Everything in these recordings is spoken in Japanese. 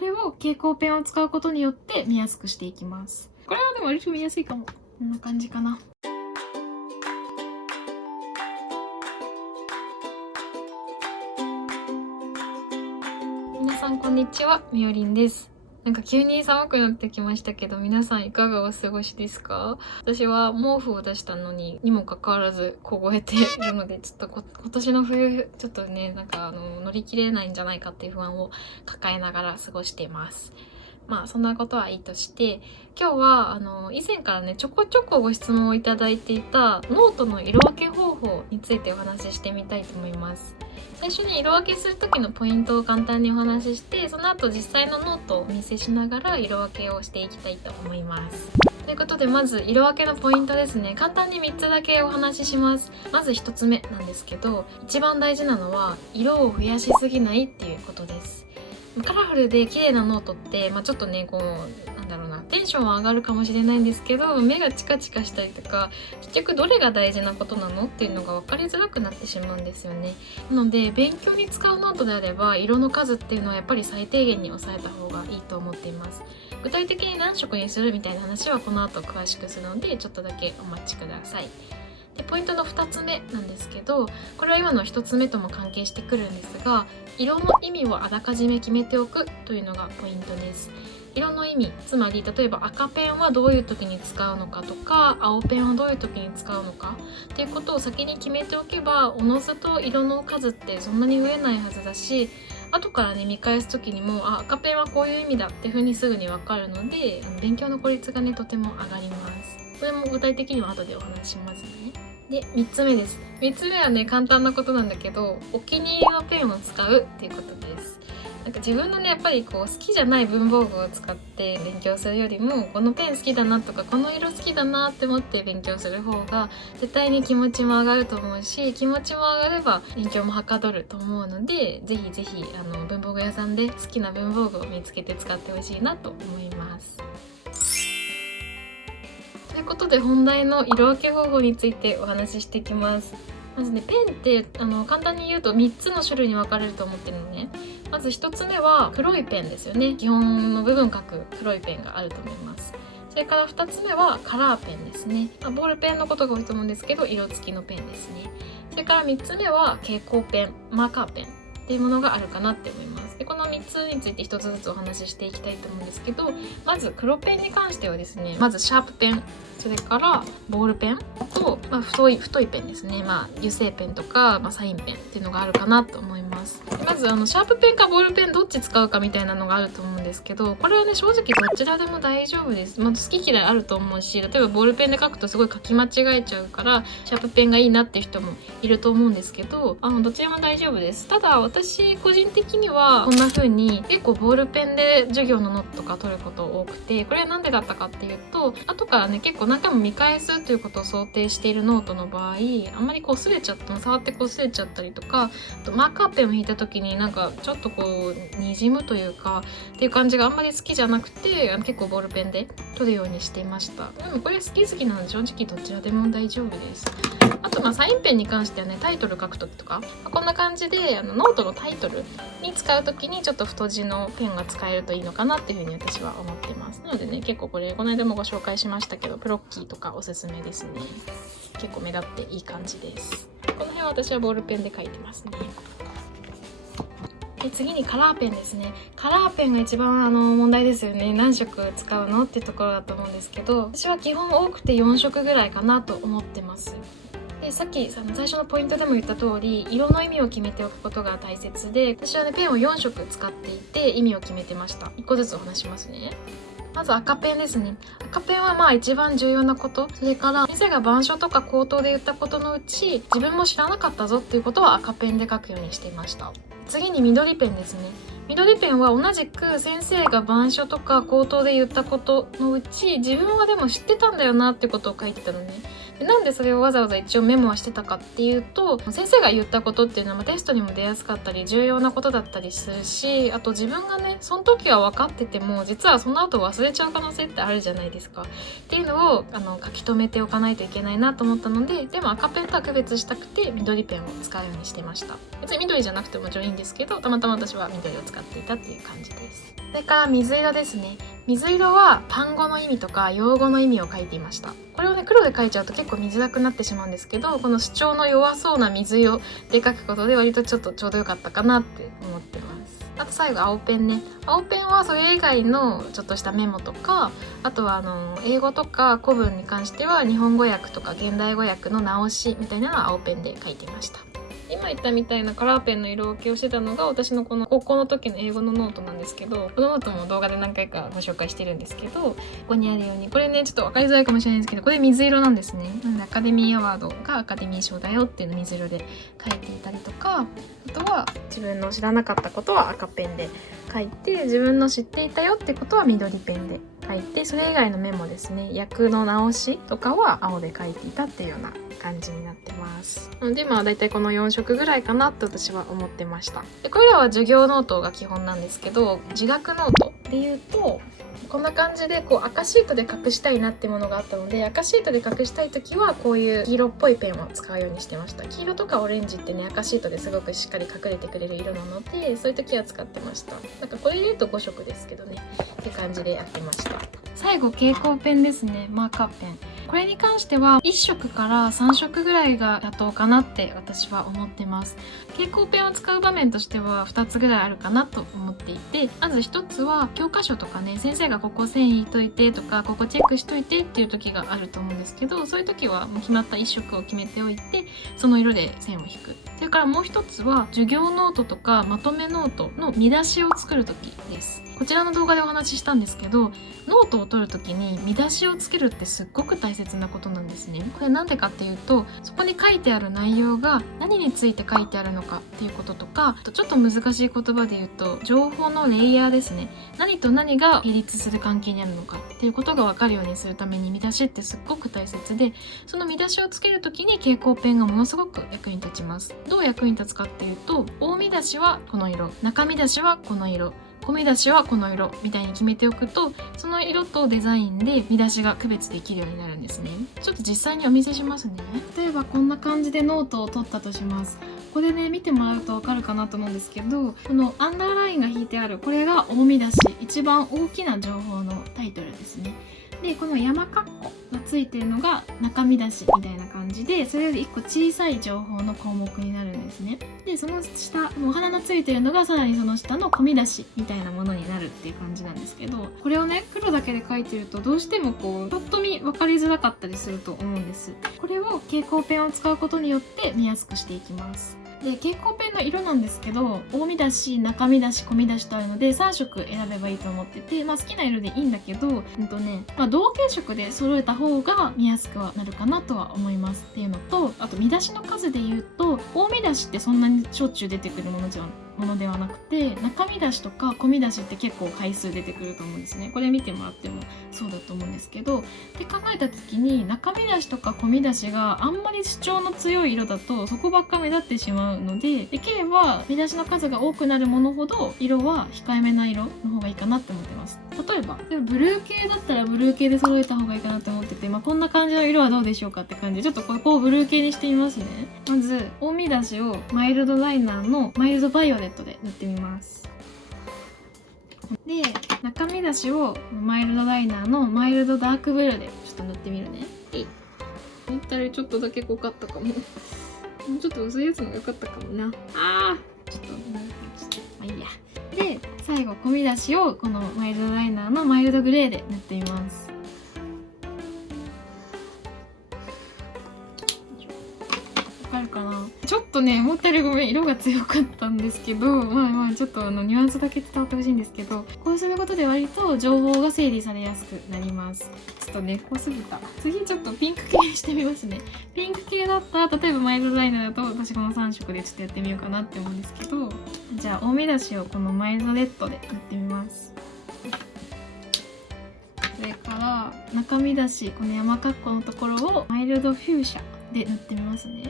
れを蛍光ペンを使うことによって見やすくしていきます。これはでも割と見やすいかも。こんな感じかな。皆さんこんにちは、みおりんです。なんか急に寒くなってきましたけど、皆さんいかがお過ごしですか？私は毛布を出したのにもかかわらず凍えているので、ちょっと今年の冬ちょっとね、乗り切れないんじゃないかっていう不安を抱えながら過ごしています。まあそんなことはいいとして、今日は以前からねちょこちょこご質問をいただいていたノートの色分け方法についてお話ししてみたいと思います。最初に色分けする時のポイントを簡単にお話しして、その後実際のノートをお見せしながら色分けをしていきたいと思います。ということで、まず色分けのポイントですね。簡単に3つだけお話しします。まず1つ目なんですけど、一番大事なのは色を増やしすぎないっていうことです。カラフルで綺麗なノートって、ちょっとねテンションは上がるかもしれないんですけど、目がチカチカしたりとか、結局どれが大事なことなのっていうのが分かりづらくなってしまうんですよね。なので勉強に使うノートであれば、色の数っていうのはやっぱり最低限に抑えた方がいいと思っています。具体的に何色にするみたいな話はこの後詳しくするので、ちょっとだけお待ちください。でポイントの2つ目なんですけど、これは今の1つ目とも関係してくるんですが、色の意味をあらかじめ決めておくというのがポイントです。色の意味、つまり例えば赤ペンはどういう時に使うのかとか、青ペンはどういう時に使うのかっていうことを先に決めておけば、おのずと色の数ってそんなに増えないはずだし、後からね見返す時にも赤ペンはこういう意味だっていう風にすぐに分かるので、勉強の効率がねとても上がります。これも具体的には後でお話しますね。で3つ目です。3つ目はね簡単なことなんだけど、お気に入りのペンを使うっていうことです。自分のねやっぱり好きじゃない文房具を使って勉強するよりも、このペン好きだなとかこの色好きだなって思って勉強する方が絶対に気持ちも上がると思うし、気持ちも上がれば勉強もはかどると思うので、ぜひぜひ文房具屋さんで好きな文房具を見つけて使ってほしいなと思います。ということで本題の色分け方法についてお話ししていきます。まずね、ペンって簡単に言うと3つの種類に分かれると思ってるのね。まず1つ目は黒いペンですよね。基本の部分書く黒いペンがあると思います。それから2つ目はカラーペンですね。ボールペンのことが多いと思うんですけど、色付きのペンですね。それから3つ目は蛍光ペン、マーカーペンっていうものがあるかなって思います。でこの3つについて1つずつお話ししていきたいと思うんですけど、まず黒ペンに関してはですね、まずシャープペン、それからボールペンと、太いペンですね。油性ペンとか、サインペンっていうのがあるかなと思います。でまずシャープペンかボールペンどっち使うかみたいなのがあると思うんですけど、これはね正直どちらでも大丈夫です。好き嫌いあると思うし、例えばボールペンで書くとすごい書き間違えちゃうからシャープペンがいいなっていう人もいると思うんですけど、どちらも大丈夫です。ただ私個人的にはこんな風に結構ボールペンで授業のノートとか取ること多くて、これはなんでだったかっていうと、後からね結構何回も見返すということを想定しているノートの場合、あんまり擦れちゃった触って擦れちゃったりとか、あとマーカーペンを引いた時にちょっとにじむというかっていう感じがあんまり好きじゃなくて、結構ボールペンで取るようにしていました。でもこれ好き好きなので正直どちらでも大丈夫です。あとサインペンに関してはね、タイトル書く時とか、こんな感じでノートのタイトルに使う時にちょっと太字のペンが使えるといいのかなっていうふうに私は思ってます。なのでね結構この間もご紹介しましたけど、プロッキーとかおすすめですね。結構目立っていい感じです。この辺は私はボールペンで書いてますね。で次にカラーペンですね。カラーペンが一番問題ですよね。何色使うのっていうところだと思うんですけど、私は基本多くて4色ぐらいかなと思ってます。でさっき最初のポイントでも言った通り、色の意味を決めておくことが大切で、私はねペンを4色使っていて意味を決めてました。1個ずつお話しますね。まず赤ペンですね。赤ペンは一番重要なこと、それから先生が板書とか口頭で言ったことのうち自分も知らなかったぞっていうことは赤ペンで書くようにしていました。次に緑ペンですね。緑ペンは同じく先生が板書とか口頭で言ったことのうち自分はでも知ってたんだよなってことを書いてたのね。でなんでそれをわざわざ一応メモはしてたかっていうと、先生が言ったことっていうのはテストにも出やすかったり重要なことだったりするし、あと自分がねその時は分かってても実はその後忘れちゃう可能性ってあるじゃないですか。っていうのを書き留めておかないといけないなと思ったので、でも赤ペンとは区別したくて緑ペンを使うようにしてました。別に緑じゃなくてももちろんいいんですけど、たまたま私は緑を使っていたっていう感じです。それから水色ですね。水色は単語の意味とか用語の意味を書いていました。これをね黒で書いちゃうと結構見づらくなってしまうんですけど、この主張の弱そうな水色で書くことで割とちょうどよかったかなって思ってます。あと最後青ペンね。青ペンはそれ以外のちょっとしたメモとか、あとは英語とか古文に関しては日本語訳とか現代語訳の直しみたいなのは青ペンで書いてました。今言ったみたいなカラーペンの色分けをしてたのが私のこの高校の時の英語のノートなんですけど、このノートも動画で何回かご紹介してるんですけど、ここにあるようにこれねちょっと分かりづらいかもしれないんですけど、これ水色なんですね。なのでアカデミーアワードがアカデミー賞だよっていうのを水色で書いていたりとか、あとは自分の知らなかったことは赤ペンで書いて、自分の知っていたよってことは緑ペンで書いて、それ以外のメモですね、訳の直しとかは青で書いていたっていうような感じになってます。なのでだいたいこの4色ぐらいかなって私は思ってました。でこれらは授業ノートが基本なんですけど、自学ノートでいうとこんな感じで赤シートで隠したいなってものがあったので、赤シートで隠したい時はこういう黄色っぽいペンを使うようにしてました。黄色とかオレンジってね赤シートですごくしっかり隠れてくれる色なので、そういう時は使ってました。これ入れると5色ですけどねって感じでやってました。最後蛍光ペンですね。マーカーペン、これに関しては1色から3色ぐらいが妥当かなって私は思ってます。蛍光ペンを使う場面としては2つぐらいあるかなと思っていて、まず1つは教科書とかね、先生がここ線引いといてとかここチェックしといてっていう時があると思うんですけど、そういう時はもう決まった1色を決めておいてその色で線を引く。それからもう1つは授業ノートとかまとめノートの見出しを作る時です。こちらの動画でお話ししたんですけど、ノートを取る時に見出しをつけるってすっごく大切なことなんですね。これなんでかっていうと、そこに書いてある内容が何について書いてあるのかっていうこととか、あとちょっと難しい言葉で言うと情報のレイヤーですね。何と何が並立する関係にあるのかっていうことが分かるようにするために見出しってすっごく大切で、その見出しをつける時に蛍光ペンがものすごく役に立ちます。どう役に立つかっていうと、大見出しはこの色、中見出しはこの色、小見出しはこの色みたいに決めておくと、その色とデザインで見出しが区別できるようになるんですね。ちょっと実際にお見せしますね。例えばこんな感じでノートを取ったとします。ここでね見てもらうと分かるかなと思うんですけど、このアンダーラインが引いてあるこれが大見出し、一番大きな情報のタイトルですね。でこの山括弧がついてるのが中見出しみたいな感じで、それより1個小さい情報の項目になるんですね。でその下お花がついてるのがさらにその下の小見出しみたいなものになるっていう感じなんですけど、これをね黒だけで書いてるとどうしてもパッと見分かりづらかったりすると思うんです。これを蛍光ペンを使うことによって見やすくしていきます。で蛍光ペンの色なんですけど、大見出し、中見出し、小見出しとあるので3色選べばいいと思ってて、好きな色でいいんだけど、同系色で揃えた方が見やすくはなるかなとは思いますっていうのと、あと見出しの数で言うと大見出しってそんなにしょっちゅう出てくるものではなくて、中見出しとか小見出しって結構回数出てくると思うんですね。これ見てもらってもそうだと思うんですけど、って考えた時に中見出しとか小見出しがあんまり主張の強い色だとそこばっか目立ってしまうので、できれば見出しの数が多くなるものほど色は控えめな色の方がいいかなって思ってます。例えばブルー系だったらブルー系で揃えた方がいいかなって思ってて、こんな感じの色はどうでしょうかって感じで、ちょっとここをブルー系にしてみますね。まず大見出しをマイルドライナーのマイルドバイオレットで塗ってみます。で中見出しをマイルドライナーのマイルドダークブルーでちょっと塗ってみるね。塗ったらちょっとだけ濃かったかも。もうちょっと薄いやつの方が良かったかもな。ちょっといいや。で最後小見出しをこのマイルドライナーのマイルドグレーで塗ってみます。わかるかな。ちょっとね思ったよりごめん色が強かったんですけど、ちょっとニュアンスだけ伝わってほしいんですけど、こうすることで割と情報が整理されやすくなります。ちょっとね濃すぎた。次ちょっとピンク系にしてみますね。ピンク系だったら例えばマイルドライナーだと私この3色でちょっとやってみようかなって思うんですけど、じゃあ大見出しをこのマイルドレッドで塗ってみます。それからら中身だしこの山括弧のところをマイルドフューシャで塗ってみますね。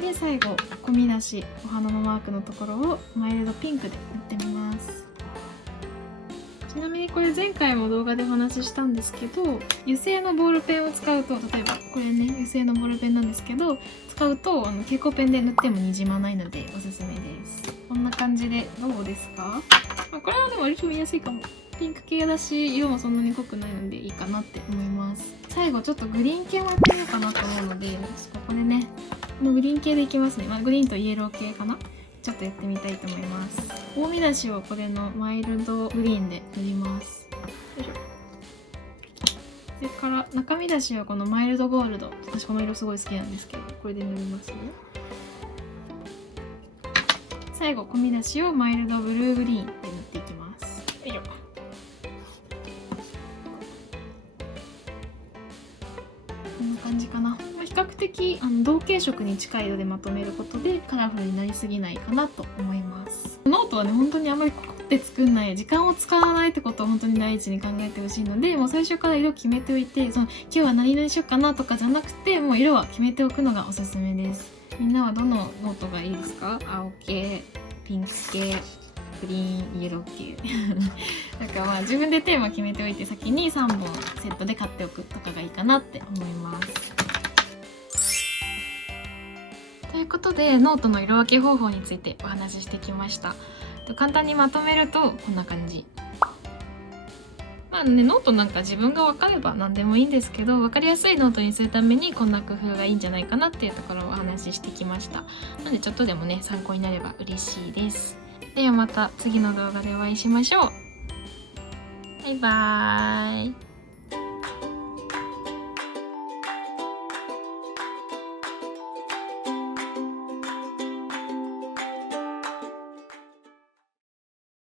で最後込み出しお花のマークのところをマイルドピンクで塗ってみます。ちなみにこれ前回も動画でお話ししたんですけど、油性のボールペンを使うと、例えばこれね油性のボールペンなんですけど、使うと蛍光ペンで塗ってもにじまないのでおすすめです。こんな感じでどうですか？これはでも割と見やすいかも。ピンク系だし色もそんなに濃くないのでいいかなって思います。最後ちょっとグリーン系もやってみようかなと思うので、ここでねこのグリーン系でいきますね。グリーンとイエロー系かな。ちょっとやってみたいと思います。大見出しをこれのマイルドグリーンで塗ります。よいしょ。それから中身出しはこのマイルドゴールド、私この色すごい好きなんですけど、これで塗りますね。最後込み出しをマイルドブルーグリーンで塗っていきます。よいしょ。こんな感じかな。比較的同系色に近い色でまとめることでカラフルになりすぎないかなと思います。ノートはね本当にあまり凝って作んない、時間を使わないってことを本当に第一に考えてほしいので、もう最初から色決めておいて、今日は何々しようかなとかじゃなくて、もう色は決めておくのがおすすめです。みんなはどのノートがいいですか？青系、ピンク系、グリーンイエロー系なんか自分でテーマ決めておいて先に3本セットで買っておくとかがいいかなって思います。ということでノートの色分け方法についてお話ししてきました。簡単にまとめるとこんな感じ。ノートなんか自分が分かれば何でもいいんですけど、分かりやすいノートにするためにこんな工夫がいいんじゃないかなっていうところをお話ししてきました。なのでちょっとでもね参考になれば嬉しいです。ではまた次の動画でお会いしましょう。バイバーイ。